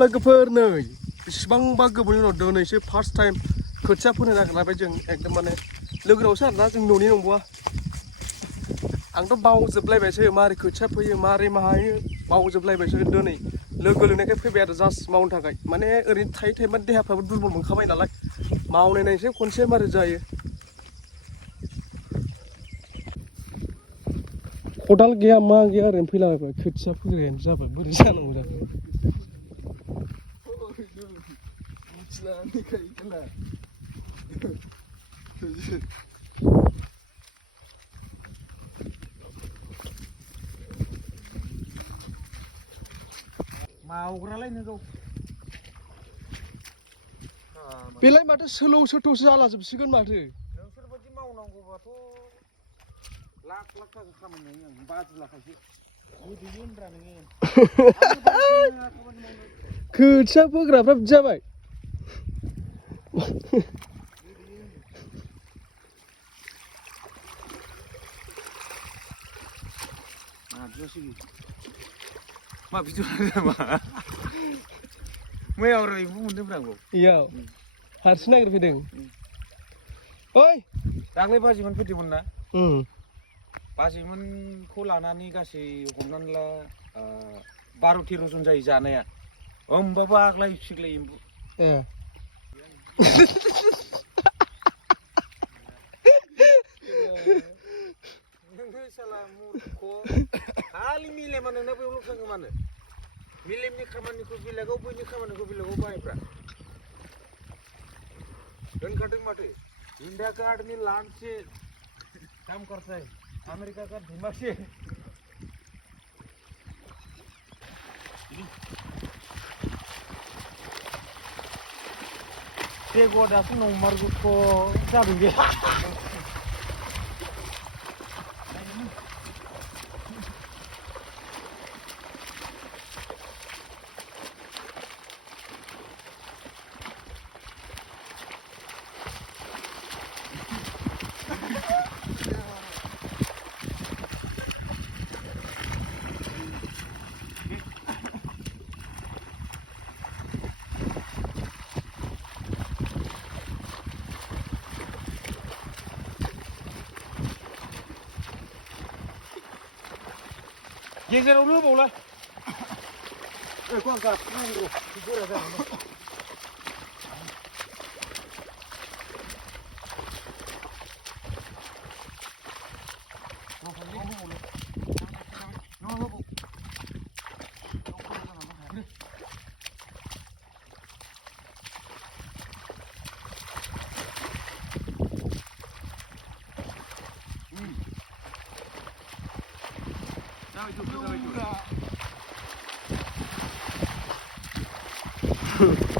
लोगोफोर नै बेसेबांबा गोबावनि उनाव दिनैसो फार्स्ट टाइम खोथिया फोनो नागिरलायबाय जों एकदम माने लोगोनावसो आरोना जों न'नि नंबावा आंथ' बावजोबलायबायसो मारै खोथिया फोयो मारै माहायो बावजोबलायबायसो दिनै लोगो लिंनायखाय फैबाय आरो जास्ट मावनो थाखाय माने ओरैनो थायै थायोबा देहाफ्राबो दुरबल मोनखाबाय नालाय मावनाय नायसै खनसे मारै जायो खदाल गैया मा गैया ओरैनो फैलाबायबाय खोथिया फोग्रायानो जाबाय बोरै जानांगौ जाखो मावग्रालाय नोंगौ बेलाय माथो सोलौ सोथौसो जालाजोबसिगोन माथो नोंसोरबायदि मावनांगौबाथ' लाख लाख थाखा खामायनो हायो आं बाजिलाखायसो गोदोयो होनब्रा नोङो खोथिया फोग्राफ्रा बिदि जाबाय मा बिदि मा मैया हराव एम्फौ मोनदोंब्रा आंखौ इयाव हारसिं नागिरफैदों ओइ दाख्लै बाजैमोन फैदोंमोन ना बाजैमोनखौ लानानै गासै हमनानै ला 12-13 जन जायो जानाया होमबाबो आग्लाय सिग्लाय एम्फौ ए नोङो साला मूर्ख खालि मिलेमा नोंना बेयाव लुखाङो मानो मिलेमनि खामानिखौ बेलेगाव बैनि खामानिखौ बेलेगाव बाहायब्रा दोनखादों माथो इंडिया का आदमी लान से काम करता है अमेरिका का दिमाग से बेगर दासो नंमारगौथ' जादों बे गेजेरावनो होबावलाय खौ आं गासिबो गोरा जागोन Dawaj tu.